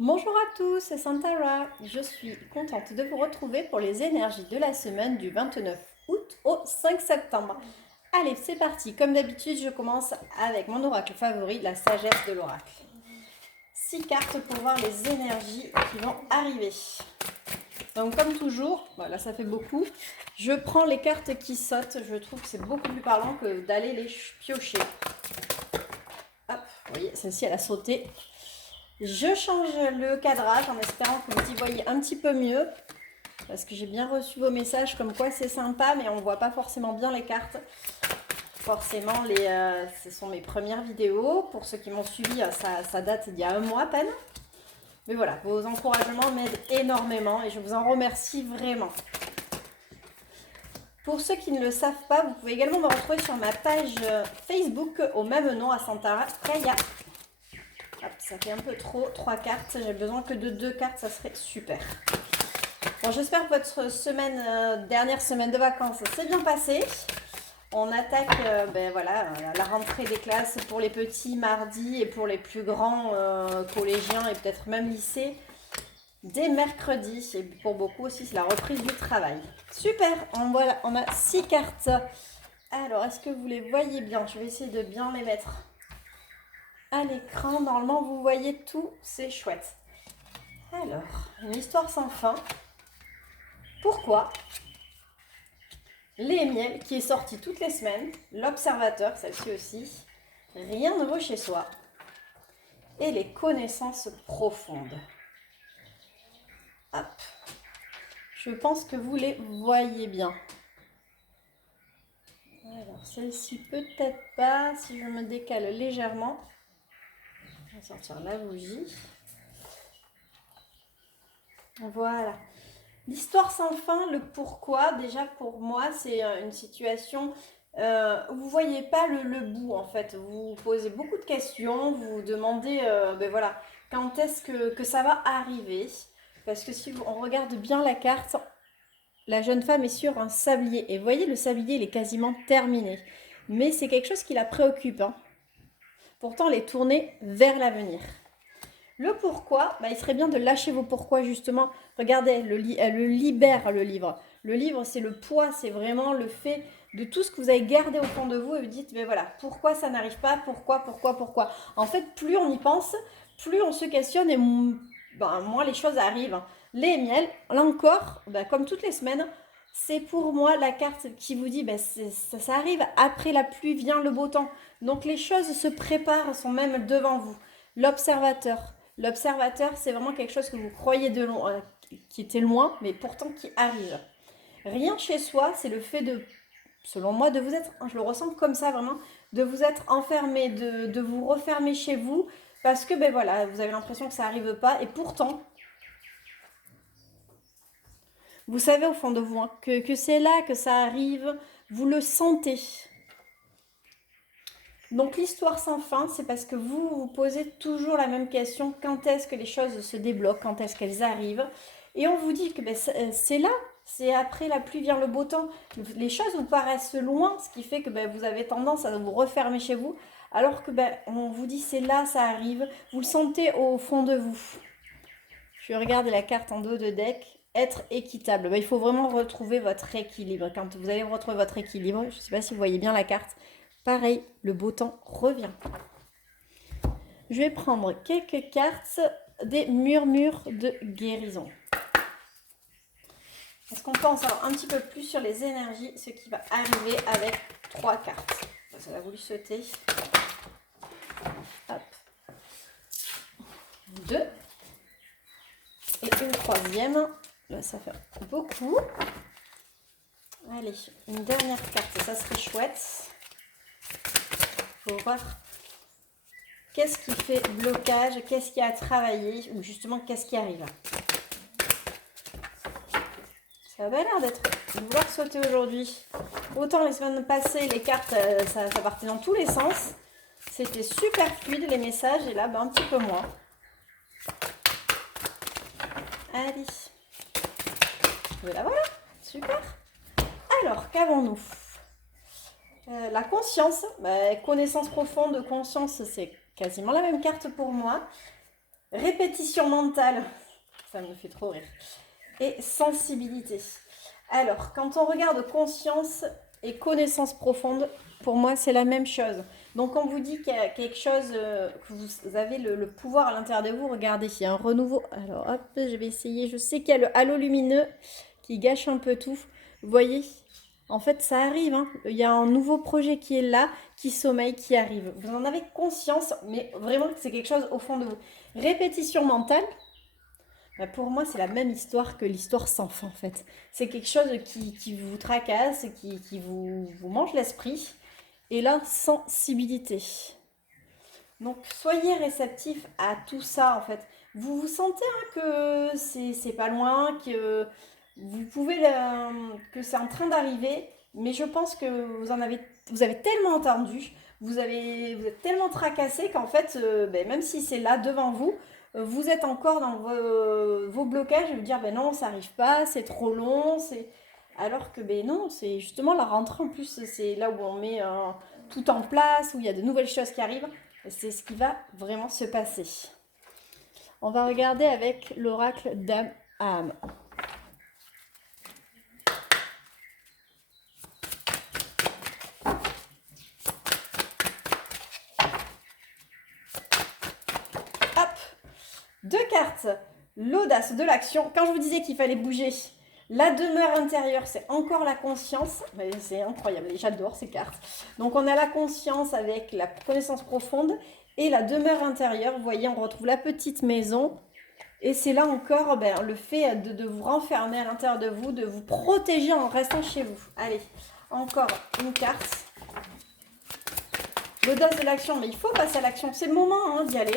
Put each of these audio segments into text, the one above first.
Bonjour à tous, c'est Santara. Je suis contente de vous retrouver pour les énergies de la semaine du 29 août au 5 septembre. Allez, c'est parti. Comme d'habitude, je commence avec mon oracle favori, la sagesse de l'oracle. 6 cartes pour voir les énergies qui vont arriver. Donc comme toujours, voilà, ça fait beaucoup. Je prends les cartes qui sautent. Je trouve que c'est beaucoup plus parlant que d'aller les piocher. Hop, vous voyez, celle-ci, elle a sauté. Je change le cadrage en espérant que vous y voyez un petit peu mieux. Parce que j'ai bien reçu vos messages comme quoi c'est sympa, mais on ne voit pas forcément bien les cartes. Forcément, ce sont mes premières vidéos. Pour ceux qui m'ont suivi, ça date d'il y a un mois à peine. Mais voilà, vos encouragements m'aident énormément et je vous en remercie vraiment. Pour ceux qui ne le savent pas, vous pouvez également me retrouver sur ma page Facebook au même nom, à Santara Kaya. Hop, ça fait un peu trop, 3 cartes. J'ai besoin que de 2 cartes, ça serait super. Bon, j'espère que votre dernière semaine de vacances s'est bien passée. On attaque voilà, la rentrée des classes pour les petits mardi et pour les plus grands collégiens et peut-être même lycée dès mercredi. Et pour beaucoup aussi, c'est la reprise du travail. Super, on a 6 cartes. Alors, est-ce que vous les voyez bien? Je vais essayer de bien les mettre à l'écran. Normalement, vous voyez tout, c'est chouette. Alors, une histoire sans fin. Pourquoi les miels qui est sorti toutes les semaines, l'observateur, celle-ci aussi, rien ne vaut chez soi, et les connaissances profondes. Hop. Je pense que vous les voyez bien. Alors celle-ci peut-être pas, si je me décale légèrement. On va sortir la bougie. Voilà. L'histoire sans fin, le pourquoi, déjà pour moi, c'est une situation où vous voyez pas le bout en fait. Vous posez beaucoup de questions, vous vous demandez, voilà, quand est-ce que ça va arriver? Parce que si on regarde bien la carte, la jeune femme est sur un sablier. Et vous voyez, le sablier, il est quasiment terminé. Mais c'est quelque chose qui la préoccupe, hein. Pourtant, elle est tournée vers l'avenir. Le pourquoi, il serait bien de lâcher vos pourquoi justement. Regardez, elle le libère le livre. Le livre, c'est le poids, c'est vraiment le fait de tout ce que vous avez gardé au fond de vous et vous dites, mais voilà, pourquoi ça n'arrive pas, pourquoi. En fait, plus on y pense, plus on se questionne et moins les choses arrivent. Les miels, là encore, comme toutes les semaines, c'est pour moi la carte qui vous dit, ça arrive, après la pluie vient le beau temps. Donc les choses se préparent, sont même devant vous. L'observateur. L'observateur, c'est vraiment quelque chose que vous croyez de loin, qui était loin, mais pourtant qui arrive. Rien chez soi, c'est le fait de, selon moi, de vous être, je le ressens comme ça vraiment, de vous être enfermé, de vous refermer chez vous, parce que voilà, vous avez l'impression que ça n'arrive pas, et pourtant, vous savez au fond de vous que c'est là que ça arrive, vous le sentez. Donc l'histoire sans fin, c'est parce que vous vous posez toujours la même question, quand est-ce que les choses se débloquent, quand est-ce qu'elles arrivent. Et on vous dit que c'est là, c'est après la pluie vient le beau temps. Les choses vous paraissent loin, ce qui fait que vous avez tendance à vous refermer chez vous, alors que on vous dit c'est là, ça arrive, vous le sentez au fond de vous. Je regarde la carte en dos de deck. Être équitable. Il faut vraiment retrouver votre équilibre. Quand vous allez retrouver votre équilibre, je ne sais pas si vous voyez bien la carte, pareil, le beau temps revient. Je vais prendre quelques cartes des murmures de guérison. Est-ce qu'on peut en savoir un petit peu plus sur les énergies, ce qui va arriver avec 3 cartes? Ça a voulu sauter. Hop. 2. Et une troisième. Là, ça fait beaucoup. Allez, une dernière carte, ça serait chouette. Faut voir qu'est-ce qui fait blocage, qu'est-ce qui a travaillé, ou justement qu'est-ce qui arrive. Ça avait l'air d'être vouloir sauter aujourd'hui. Autant les semaines passées, les cartes, ça partait dans tous les sens. C'était super fluide les messages, et là, un petit peu moins. Allez. Voilà, super. Alors, qu'avons-nous? La conscience, connaissance profonde, conscience, c'est quasiment la même carte pour moi. Répétition mentale, ça me fait trop rire. Et sensibilité. Alors, quand on regarde conscience et connaissance profonde, pour moi, c'est la même chose. Donc, on vous dit qu'il y a quelque chose, que vous avez le pouvoir à l'intérieur de vous, regardez, il y a un renouveau. Alors, hop, je vais essayer. Je sais qu'il y a le halo lumineux qui gâche un peu tout. Vous voyez, en fait, ça arrive, hein. Il y a un nouveau projet qui est là, qui sommeille, qui arrive. Vous en avez conscience, mais vraiment, c'est quelque chose au fond de vous. Répétition mentale, bah, pour moi, c'est la même histoire que l'histoire sans fin, en fait. C'est quelque chose qui vous tracasse, qui vous mange l'esprit. Et là, sensibilité. Donc, soyez réceptifs à tout ça, en fait. Vous vous sentez hein, que c'est pas loin, que vous pouvez que c'est en train d'arriver, mais je pense que vous avez tellement entendu, vous êtes tellement tracassé qu'en fait, ben, même si c'est là devant vous, vous êtes encore dans vos blocages et vous dire ben non, ça arrive pas, c'est trop long, c'est alors que ben non, c'est justement la rentrée en plus, c'est là où on met tout en place, où il y a de nouvelles choses qui arrivent, et c'est ce qui va vraiment se passer. On va regarder avec l'oracle d'âme à âme. Hop, deux cartes. L'audace de l'action. Quand je vous disais qu'il fallait bouger, la demeure intérieure, c'est encore la conscience. C'est incroyable, j'adore ces cartes. Donc on a la conscience avec la connaissance profonde et la demeure intérieure. Vous voyez, on retrouve la petite maison. Et c'est là encore ben, le fait de vous renfermer à l'intérieur de vous, de vous protéger en restant chez vous. Allez, encore une carte. L'audace de l'action, mais il faut passer à l'action. C'est le moment hein, d'y aller.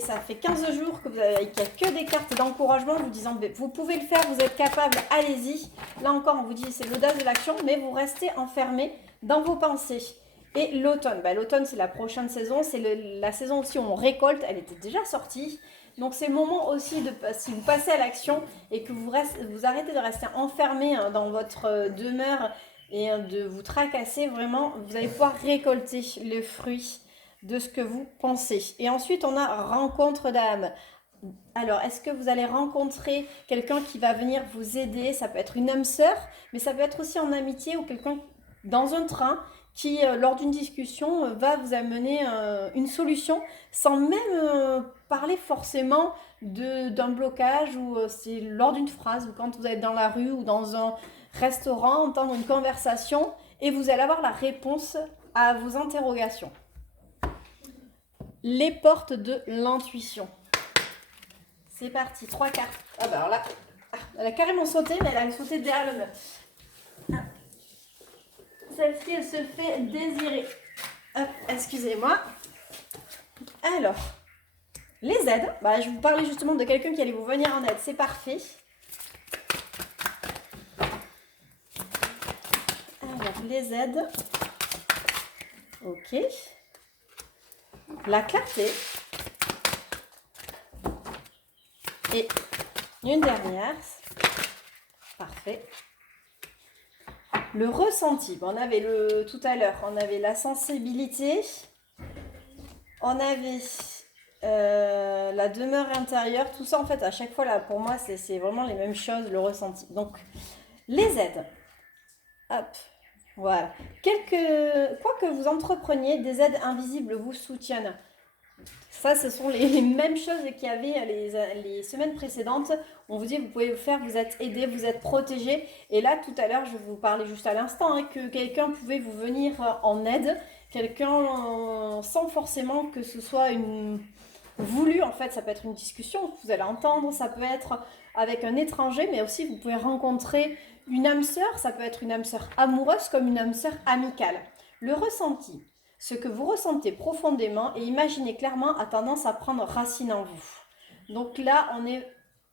Ça fait 15 jours qu'il n'y a que des cartes d'encouragement vous disant vous pouvez le faire, vous êtes capable, allez-y. Là encore, on vous dit c'est l'audace de l'action, mais vous restez enfermé dans vos pensées. Et l'automne, l'automne c'est la prochaine saison, c'est la saison aussi où on récolte, elle était déjà sortie. Donc c'est le moment aussi de, si vous passez à l'action et que vous arrêtez de rester enfermé dans votre demeure et de vous tracasser, vraiment, vous allez pouvoir récolter le fruit de ce que vous pensez. Et ensuite, on a rencontre d'âme. Alors, est-ce que vous allez rencontrer quelqu'un qui va venir vous aider? Ça peut être une âme sœur, mais ça peut être aussi en amitié ou quelqu'un dans un train qui, lors d'une discussion, va vous amener une solution sans même parler forcément d'un blocage ou c'est lors d'une phrase ou quand vous êtes dans la rue ou dans un restaurant, entendre une conversation et vous allez avoir la réponse à vos interrogations. Les portes de l'intuition. C'est parti, 3 cartes. Ah bah alors là, elle a carrément sauté, mais elle a sauté derrière le meuble. Celle-ci, elle se fait désirer. Hop, excusez-moi. Alors, les aides. Je vous parlais justement de quelqu'un qui allait vous venir en aide. C'est parfait. Alors, les aides. Ok. La clarté. Et une dernière. Parfait. Le ressenti. On avait tout à l'heure, on avait la sensibilité. On avait la demeure intérieure. Tout ça, en fait, à chaque fois, là, pour moi, c'est vraiment les mêmes choses, le ressenti. Donc, les aides. Hop. Voilà. Quoi que vous entrepreniez, des aides invisibles vous soutiennent. Ça, ce sont les mêmes choses qu'il y avait les semaines précédentes. On vous dit, vous pouvez vous faire, vous êtes aidé, vous êtes protégé. Et là, tout à l'heure, je vous parlais juste à l'instant, que quelqu'un pouvait vous venir en aide. Quelqu'un sans forcément que ce soit voulu, en fait. Ça peut être une discussion que vous allez entendre. Ça peut être avec un étranger, mais aussi vous pouvez rencontrer une âme sœur. Ça peut être une âme sœur amoureuse comme une âme sœur amicale. Le ressenti. Ce que vous ressentez profondément et imaginez clairement a tendance à prendre racine en vous. Donc là, on est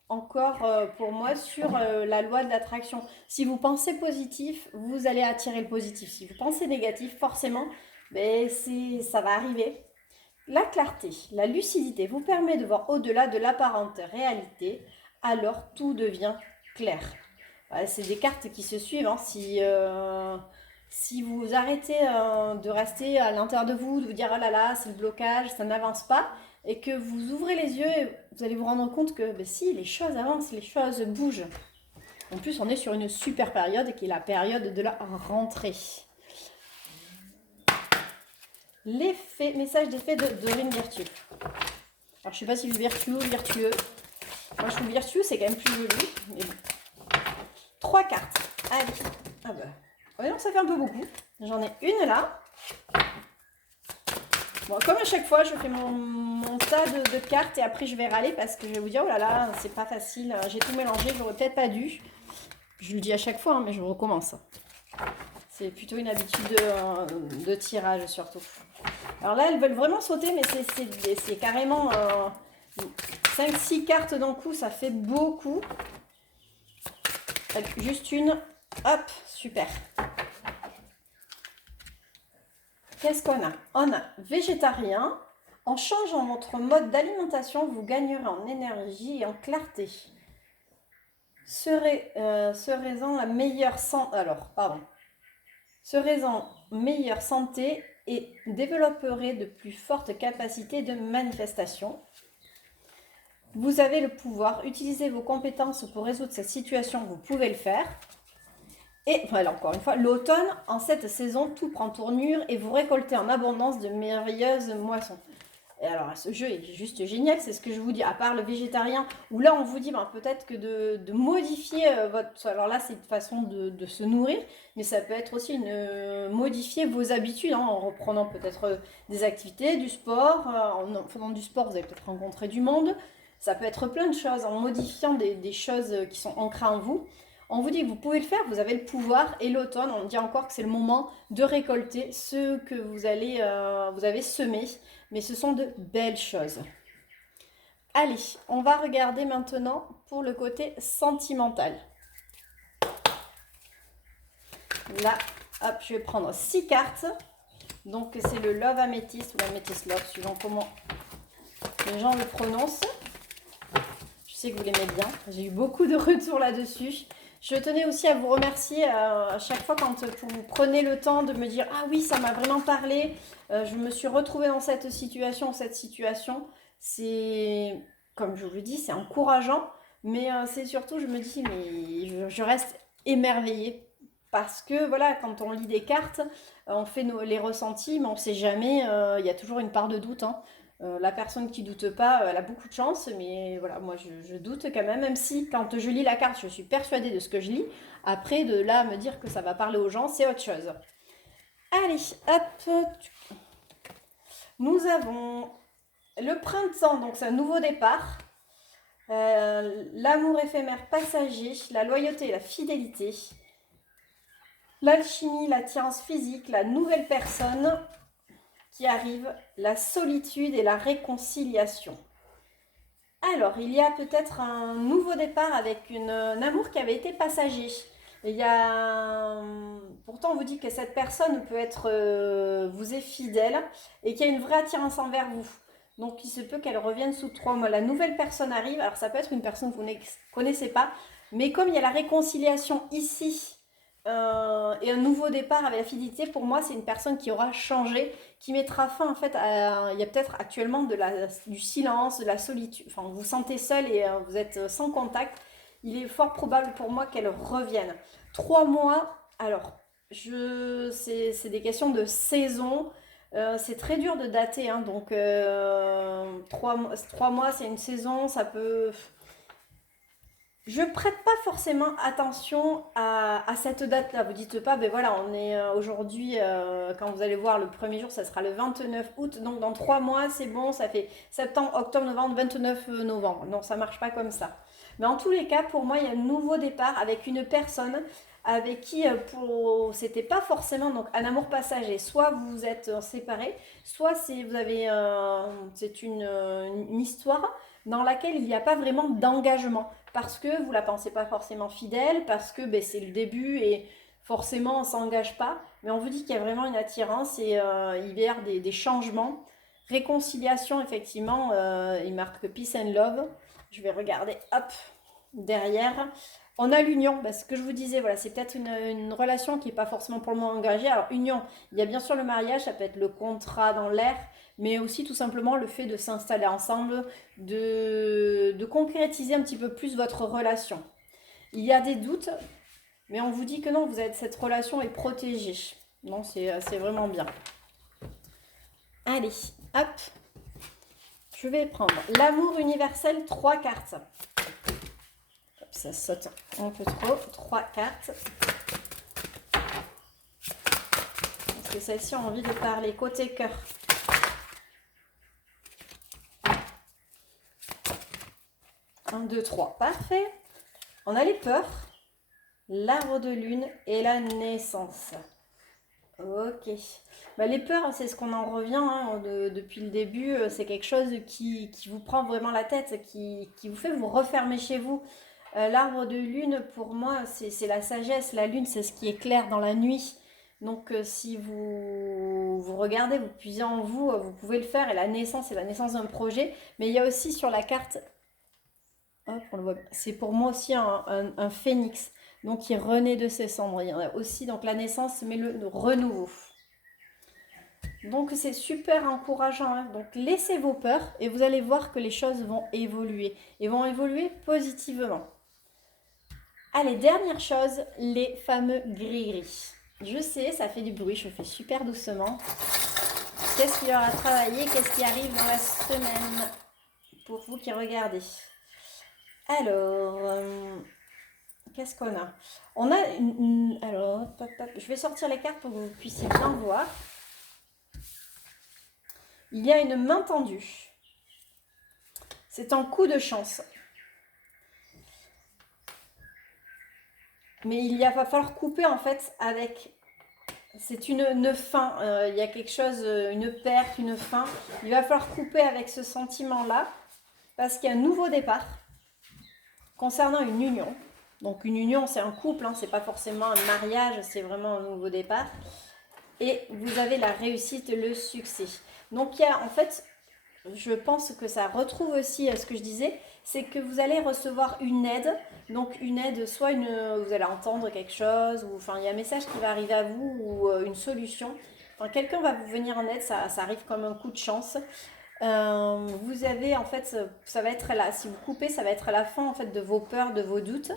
encore pour moi sur la loi de l'attraction. Si vous pensez positif, vous allez attirer le positif. Si vous pensez négatif, forcément, ça va arriver. La clarté, la lucidité vous permet de voir au-delà de l'apparente réalité, alors tout devient clair. C'est des cartes qui se suivent. Si vous arrêtez de rester à l'intérieur de vous, de vous dire oh là là, c'est le blocage, ça n'avance pas, et que vous ouvrez les yeux, et vous allez vous rendre compte que si, les choses avancent, les choses bougent. En plus, on est sur une super période qui est la période de la rentrée. L'effet, message d'effet de Dorine Virtue. Alors, je sais pas si je vertueux ou virtueux. Moi, je trouve virtueux, c'est quand même plus joli. Mais bon. 3 cartes. Allez. Ah bah. Ouais, non, ça fait un peu beaucoup. J'en ai une là. Bon, comme à chaque fois, je fais mon tas de cartes et après je vais râler parce que je vais vous dire, oh là là, c'est pas facile, j'ai tout mélangé, j'aurais peut-être pas dû. Je le dis à chaque fois, hein, mais je recommence. C'est plutôt une habitude de tirage surtout. Alors là, elles veulent vraiment sauter, mais c'est carrément 5-6 cartes d'un coup, ça fait beaucoup. Juste une, hop, super. Qu'est-ce qu'on a? On a végétarien. En changeant votre mode d'alimentation, vous gagnerez en énergie et en clarté. Serez-en la meilleure santé. Alors, pardon. Serez-en meilleure santé et développerez de plus fortes capacités de manifestation. Vous avez le pouvoir. Utilisez vos compétences pour résoudre cette situation. Vous pouvez le faire. Et voilà, encore une fois, l'automne, en cette saison, tout prend tournure et vous récoltez en abondance de merveilleuses moissons. Et alors, ce jeu est juste génial, c'est ce que je vous dis, à part le végétarien, où là, on vous dit peut-être que de modifier votre... Alors là, c'est une façon de se nourrir, mais ça peut être aussi modifier vos habitudes, hein, en reprenant peut-être des activités, du sport. En faisant du sport, vous allez peut-être rencontrer du monde. Ça peut être plein de choses, en modifiant des choses qui sont ancrées en vous. On vous dit que vous pouvez le faire, vous avez le pouvoir, et l'automne, on dit encore que c'est le moment de récolter ce que vous avez semé, mais ce sont de belles choses. Allez, on va regarder maintenant pour le côté sentimental. Là, hop, je vais prendre 6 cartes. Donc c'est le Love Amethyst ou l'Amethyst Love, suivant comment les gens le prononcent. Je sais que vous l'aimez bien, j'ai eu beaucoup de retours là-dessus. Je tenais aussi à vous remercier à chaque fois quand vous prenez le temps de me dire « Ah oui, ça m'a vraiment parlé, je me suis retrouvée dans cette situation. » C'est, comme je vous le dis, c'est encourageant, mais c'est surtout, je me dis, mais je reste émerveillée. Parce que voilà, quand on lit des cartes, on fait les ressentis, mais on ne sait jamais, il y a toujours une part de doute, hein. La personne qui doute pas, elle a beaucoup de chance, mais voilà, moi je doute quand même si quand je lis la carte, je suis persuadée de ce que je lis. Après, de là à me dire que ça va parler aux gens, c'est autre chose. Allez, hop, nous avons le printemps, donc c'est un nouveau départ. L'amour éphémère passager, la loyauté et la fidélité. L'alchimie, l'attirance physique, la nouvelle personne qui arrive, la solitude et la réconciliation. Alors, il y a peut-être un nouveau départ avec un amour qui avait été passager. Pourtant, on vous dit que cette personne peut être, vous est fidèle et qu'il y a une vraie attirance envers vous. Donc, il se peut qu'elle revienne sous 3 mois. La nouvelle personne arrive. Alors, ça peut être une personne que vous ne connaissez pas. Mais comme il y a la réconciliation ici, et un nouveau départ avec la fidélité, pour moi, c'est une personne qui aura changé, qui mettra fin, en fait, il y a peut-être actuellement du silence, de la solitude. Enfin, vous vous sentez seul et vous êtes sans contact. Il est fort probable pour moi qu'elle revienne. 3 mois, alors, c'est des questions de saison. C'est très dur de dater, hein, donc 3 mois, c'est une saison, ça peut... Je prête pas forcément attention à cette date-là. Vous dites pas, ben voilà, on est aujourd'hui, quand vous allez voir le premier jour, ça sera le 29 août. Donc dans 3 mois, c'est bon, ça fait septembre, octobre, novembre, 29 novembre. Non, ça marche pas comme ça. Mais en tous les cas, pour moi, il y a un nouveau départ avec une personne avec qui c'était pas forcément donc un amour passager. Soit vous êtes séparés, soit c'est une histoire dans laquelle il n'y a pas vraiment d'engagement. Parce que vous ne la pensez pas forcément fidèle, parce que c'est le début et forcément on ne s'engage pas. Mais on vous dit qu'il y a vraiment une attirance et il y a des changements. Réconciliation, effectivement, il marque Peace and Love. Je vais regarder, hop, derrière. On a l'union, ce que je vous disais, voilà, c'est peut-être une relation qui n'est pas forcément pour le moment engagée. Alors, union, il y a bien sûr le mariage, ça peut être le contrat dans l'air, mais aussi tout simplement le fait de s'installer ensemble, de concrétiser un petit peu plus votre relation. Il y a des doutes, mais on vous dit que non, cette relation est protégée. Non, c'est vraiment bien. Allez, hop. Je vais prendre l'amour universel, 3 cartes. Hop, ça saute un peu trop. 3 cartes. Parce que celle-ci a envie de parler côté cœur. Un, 2, 3. Parfait. On a les peurs, l'arbre de lune et la naissance. Ok. Bah, les peurs, c'est ce qu'on en revient hein, depuis le début. C'est quelque chose qui vous prend vraiment la tête, qui vous fait vous refermer chez vous. L'arbre de lune, pour moi, c'est la sagesse. La lune, c'est ce qui éclaire dans la nuit. Donc, si vous regardez, vous puisez en vous, vous pouvez le faire. Et la naissance, c'est la naissance d'un projet. Mais il y a aussi sur la carte, hop, on le voit, c'est pour moi aussi un phénix. Donc, il renaît de ses cendres. Il y en a aussi donc la naissance, mais le renouveau. Donc, c'est super encourageant. Hein. Donc, laissez vos peurs et vous allez voir que les choses vont évoluer. Et vont évoluer positivement. Allez, dernière chose, les fameux gris-gris. Je sais, ça fait du bruit, je fais super doucement. Qu'est-ce qu'il y aura à travailler? Qu'est-ce qui arrive dans la semaine pour vous qui regardez? Alors, qu'est-ce qu'on a? On a alors, je vais sortir les cartes pour que vous puissiez bien voir. Il y a une main tendue. C'est un coup de chance. Mais va falloir couper en fait avec... C'est une fin. Il y a quelque chose, une perte, une fin. Il va falloir couper avec ce sentiment-là parce qu'il y a un nouveau départ concernant une union. Donc une union, c'est un couple, hein, c'est pas forcément un mariage, c'est vraiment un nouveau départ. Et vous avez la réussite, le succès. Donc il y a en fait, je pense que ça retrouve aussi ce que je disais, c'est que vous allez recevoir une aide. Donc une aide, soit vous allez entendre quelque chose, ou enfin il y a un message qui va arriver à vous, ou une solution. Enfin quelqu'un va vous venir en aide, ça arrive comme un coup de chance. Vous avez en fait, ça va être là, si vous coupez, ça va être la fin en fait de vos peurs, de vos doutes.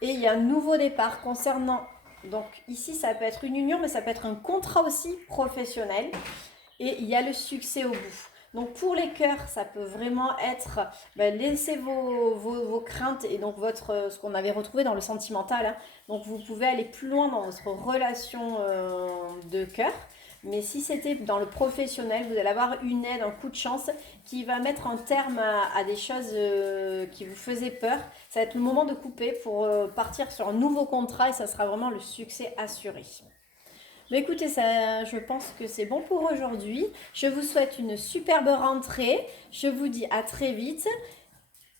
Et il y a un nouveau départ concernant, donc ici ça peut être une union, mais ça peut être un contrat aussi professionnel. Et il y a le succès au bout. Donc pour les cœurs, ça peut vraiment être laissez vos craintes et donc ce qu'on avait retrouvé dans le sentimental. Hein. Donc vous pouvez aller plus loin dans votre relation de cœur. Mais si c'était dans le professionnel, vous allez avoir une aide, un coup de chance qui va mettre un terme à des choses qui vous faisaient peur. Ça va être le moment de couper pour partir sur un nouveau contrat et ça sera vraiment le succès assuré. Mais écoutez, je pense que c'est bon pour aujourd'hui. Je vous souhaite une superbe rentrée. Je vous dis à très vite.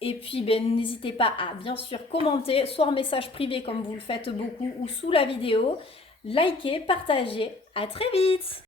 Et puis, n'hésitez pas à bien sûr commenter, soit en message privé comme vous le faites beaucoup, ou sous la vidéo. Likez, partagez. À très vite!